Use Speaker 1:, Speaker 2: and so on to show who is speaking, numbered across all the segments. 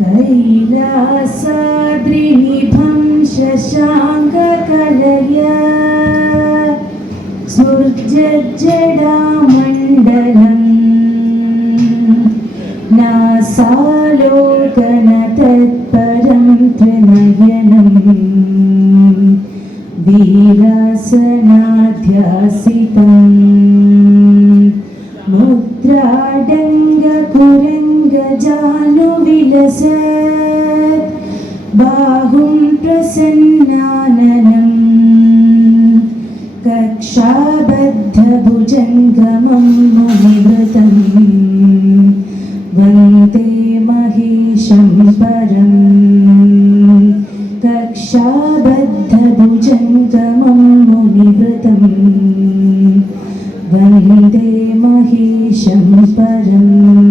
Speaker 1: ैरासाद्रिनिभं शशाङ्ककलय सूर्यजडामण्डलम् नासालोकनतत्परं त्वनयनं वीरासनाध्यासितम्। मुद्राडङ्गकुरङ्गजानु मुद्राडङ्गकुरङ्गजानुविलसत् बाहुं प्रसन्नाननम् कक्षाबद्धभुजङ्गमं मुनिवृतम् वन्दे महेशं परम् कक्षाबद्धभुजङ्गमं मुनिवृतम् वन्दे महेशं परम्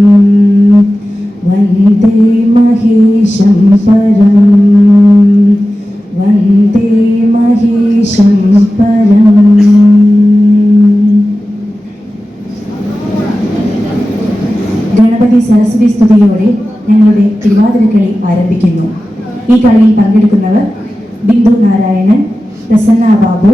Speaker 1: വന്ദേ മഹേശം പരം. വന്ദേ മഹേശം പരം. ഗണപതി സരസ്വതി സ്തുതിയോടെ ഞങ്ങളുടെ തിരുവാതിര കളി ആരംഭിക്കുന്നു. ഈ കളിയിൽ പങ്കെടുക്കുന്നവർ ബിന്ദു നാരായണൻ പ്രസന്ന ബാബു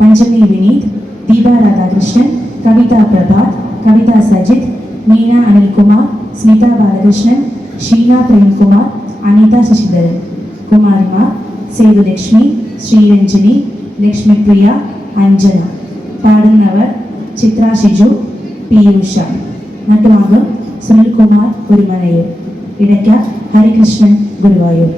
Speaker 1: പഞ്ചമി വിനീത് ദീപ രാധാകൃഷ്ണൻ കവിത പ്രഭാത് കവിത സജിത് മീന അനിൽകുമാർ സ്മിത ബാലകൃഷ്ണൻ ഷീന പ്രേംകുമാർ അനിത ശശിധരൻ. കുമാരിമാർ സേതുലക്ഷ്മി ശ്രീരഞ്ജനി ലക്ഷ്മിപ്രിയ അഞ്ജന. പാടുന്നവർ ചിത്ര ഷിജു പീയൂഷ. നട്ടുവാങ്കം സുനിൽകുമാർ ഗുരുമനയൂർ ഇടയ്ക്ക ഹരികൃഷ്ണൻ ഗുരുവായൂർ.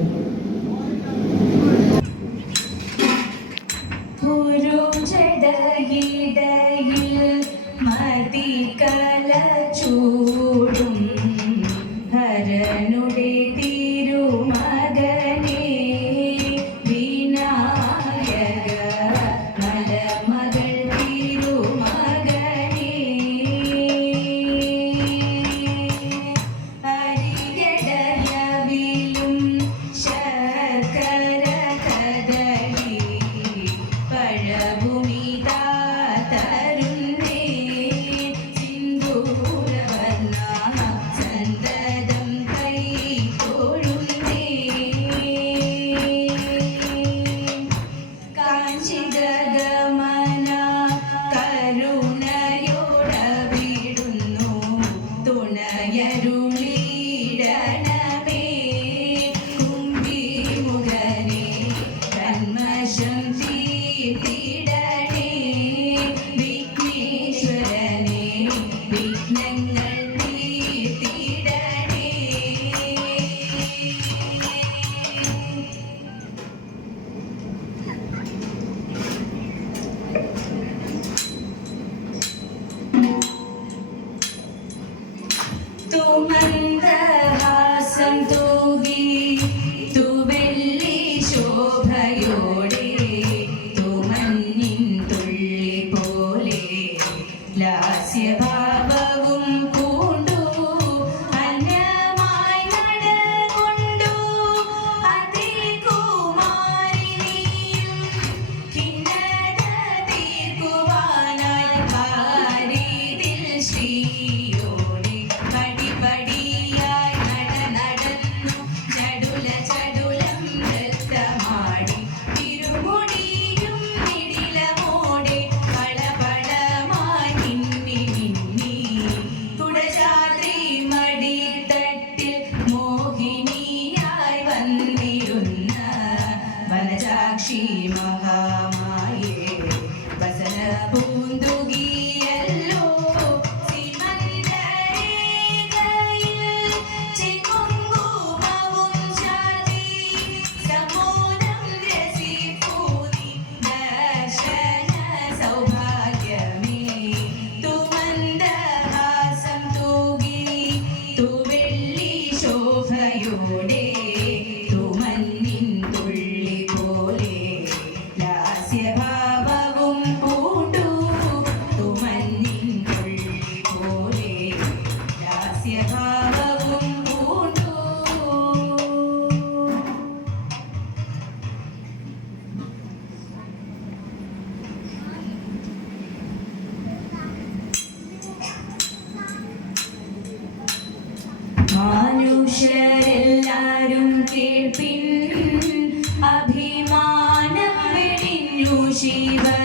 Speaker 1: the এত മനുഷ്യരെല്ലാരും കേൾപ്പിൻ. അഭിമാനം വെടിഞ്ഞു
Speaker 2: ശിവ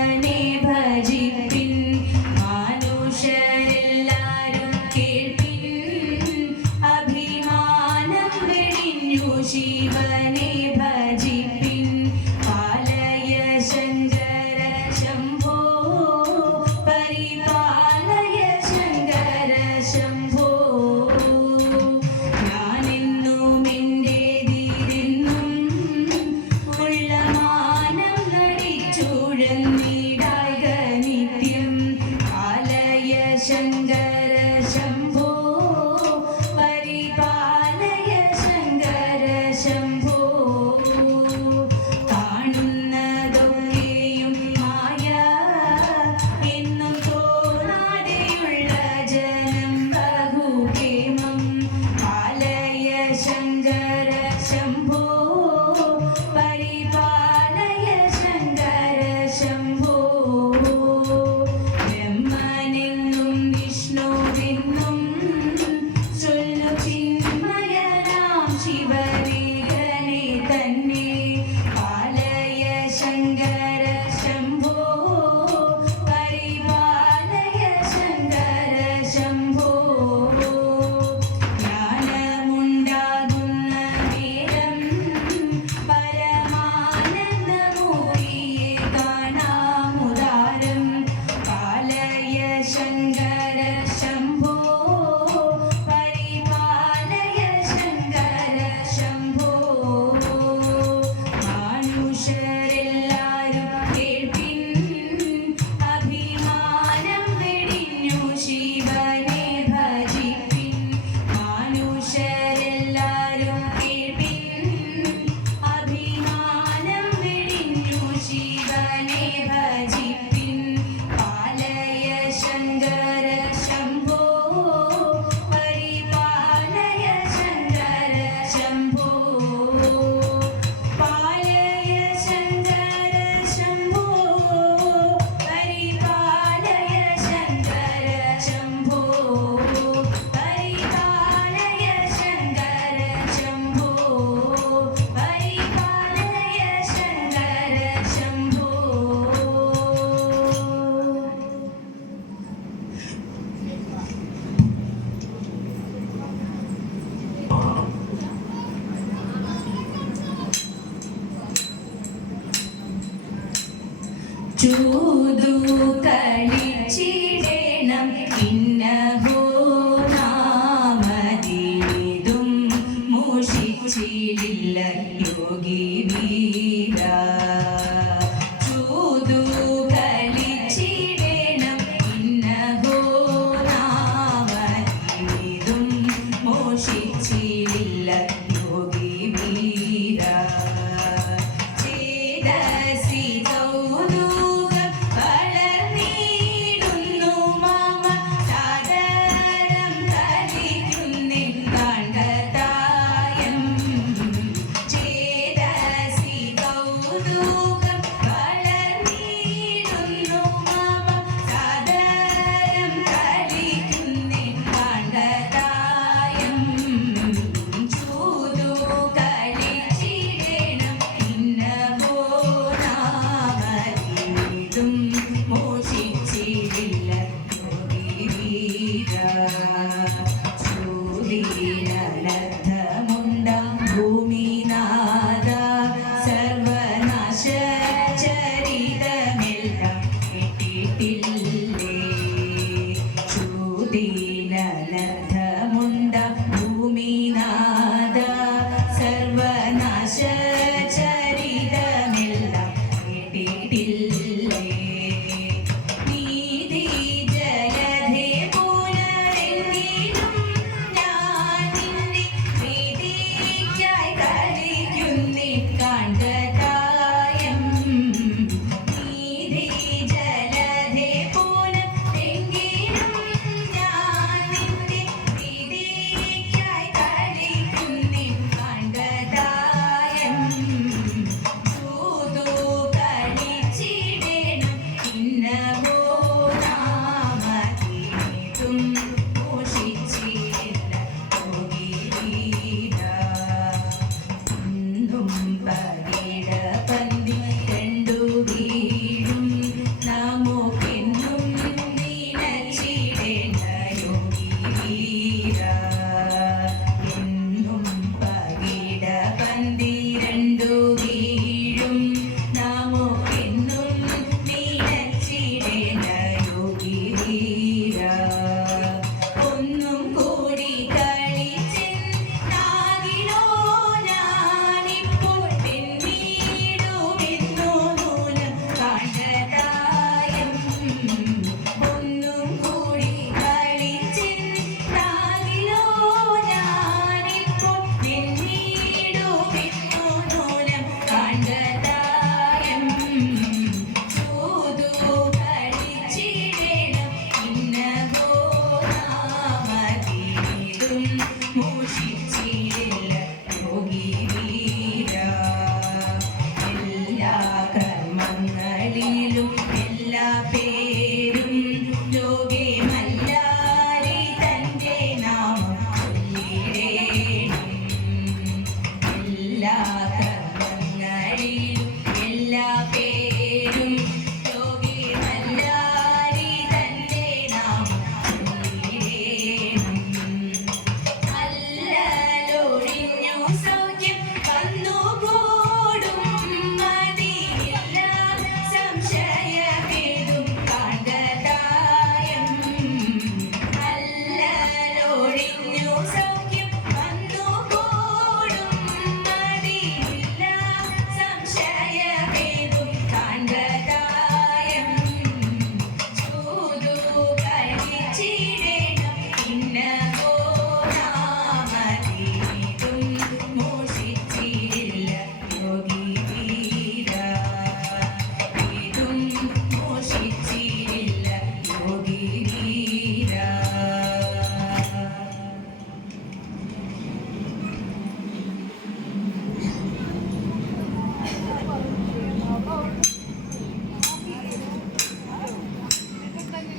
Speaker 2: la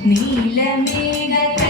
Speaker 2: നീലമേഘ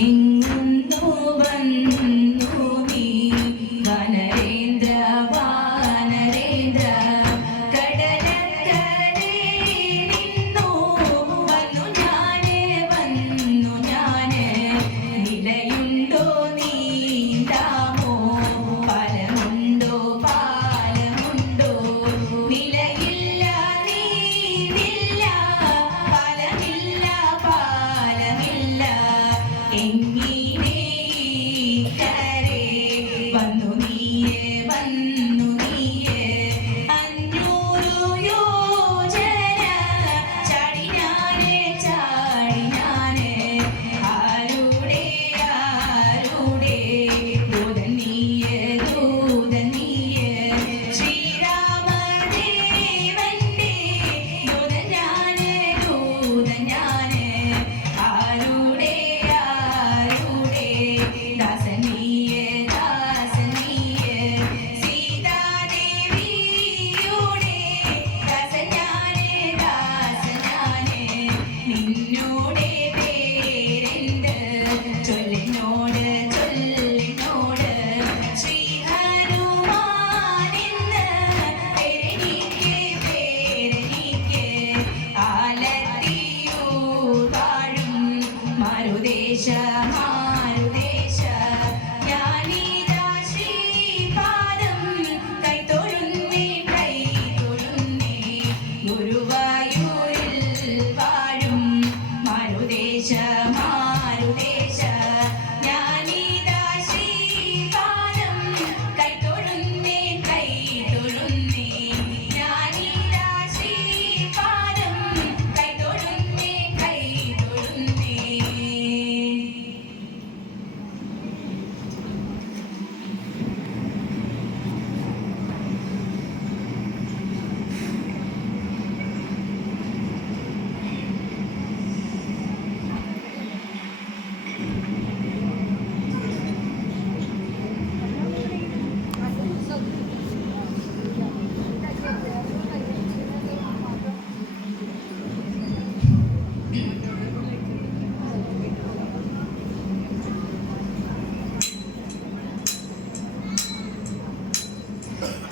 Speaker 2: 情人都奔。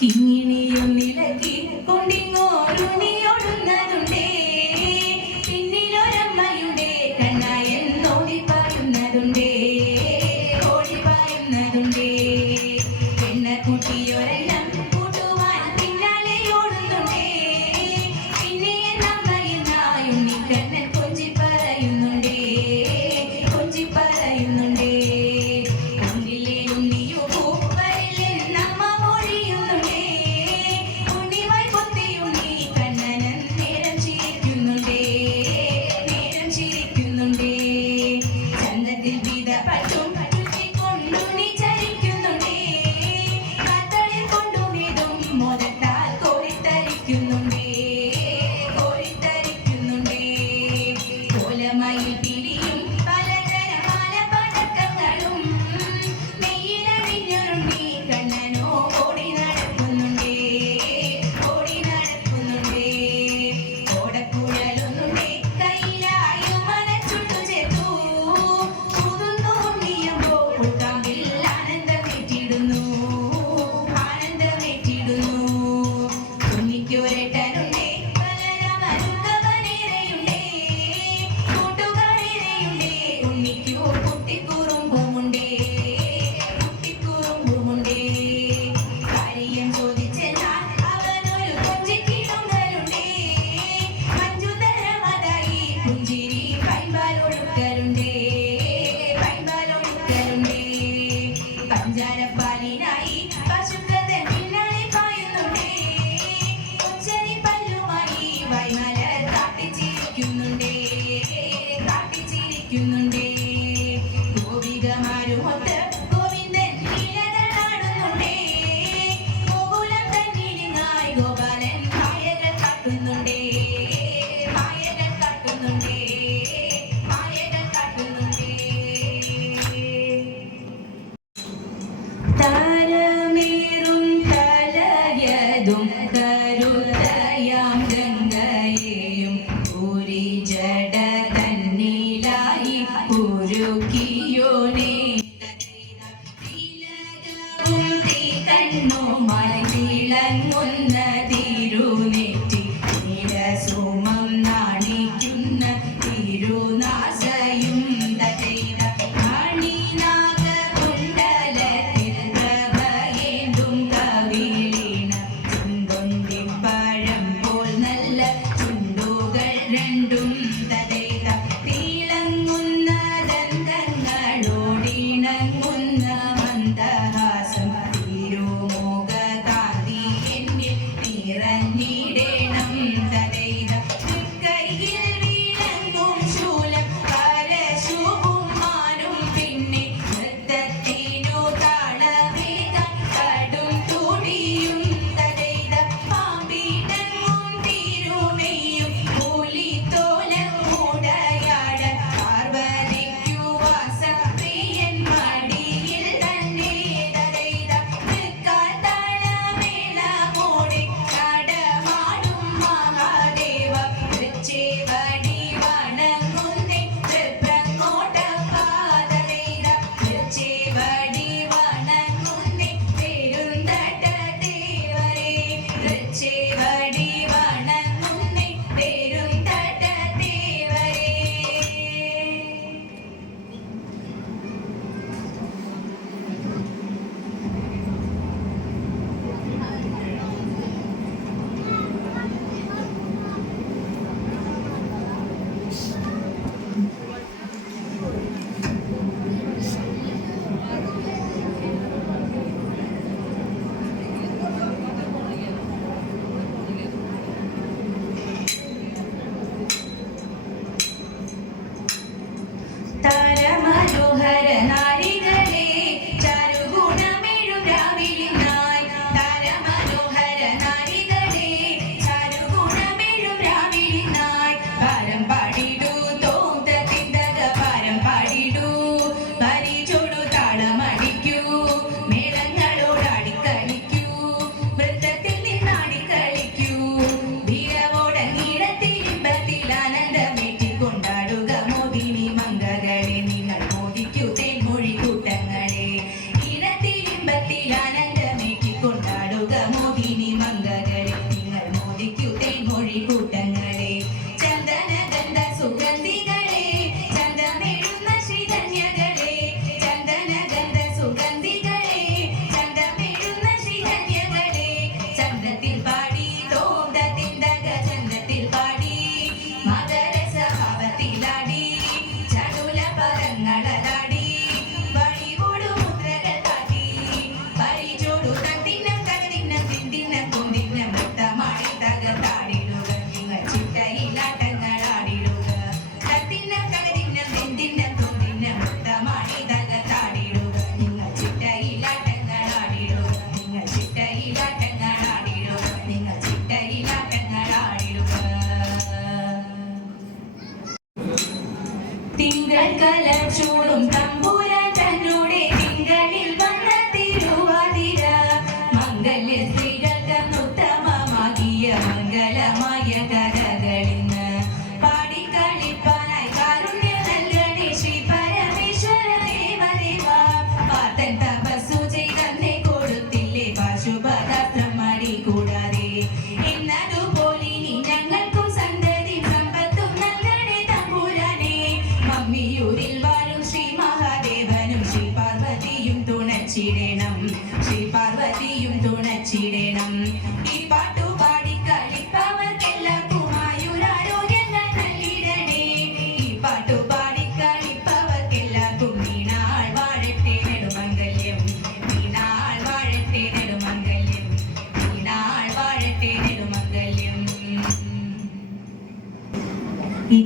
Speaker 1: kidney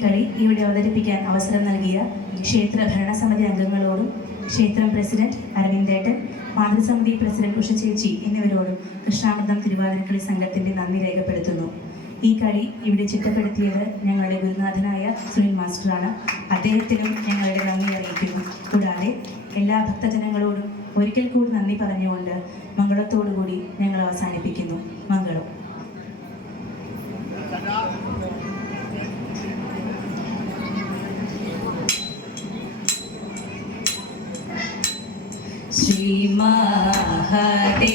Speaker 1: കളി ഇവിടെ അവതരിപ്പിക്കാൻ അവസരം നൽകിയ ക്ഷേത്ര ഭരണസമിതി അംഗങ്ങളോടും ക്ഷേത്രം പ്രസിഡന്റ് അരവിന്ദേട്ടൻ മാതൃസമിതി പ്രസിഡന്റ് ഉഷചേച്ചി എന്നിവരോടും കൃഷ്ണാമൃതം തിരുവാതിരക്കളി സംഘത്തിന്റെ നന്ദി രേഖപ്പെടുത്തുന്നു. ഈ കളി ഇവിടെ ചിട്ടപ്പെടുത്തിയത് ഞങ്ങളുടെ ഗുരുനാഥനായ സുനിൽ മാസ്റ്ററാണ്. അദ്ദേഹത്തിനും ഞങ്ങളുടെ നന്ദി അറിയിക്കുന്നു. കൂടാതെ എല്ലാ ഭക്തജനങ്ങളോടും ഒരിക്കൽ കൂടി നന്ദി പറഞ്ഞുകൊണ്ട് മംഗളത്തോടുകൂടി ഞങ്ങൾ അവസാനിപ്പിക്കുന്നു. മംഗളം. Mahade.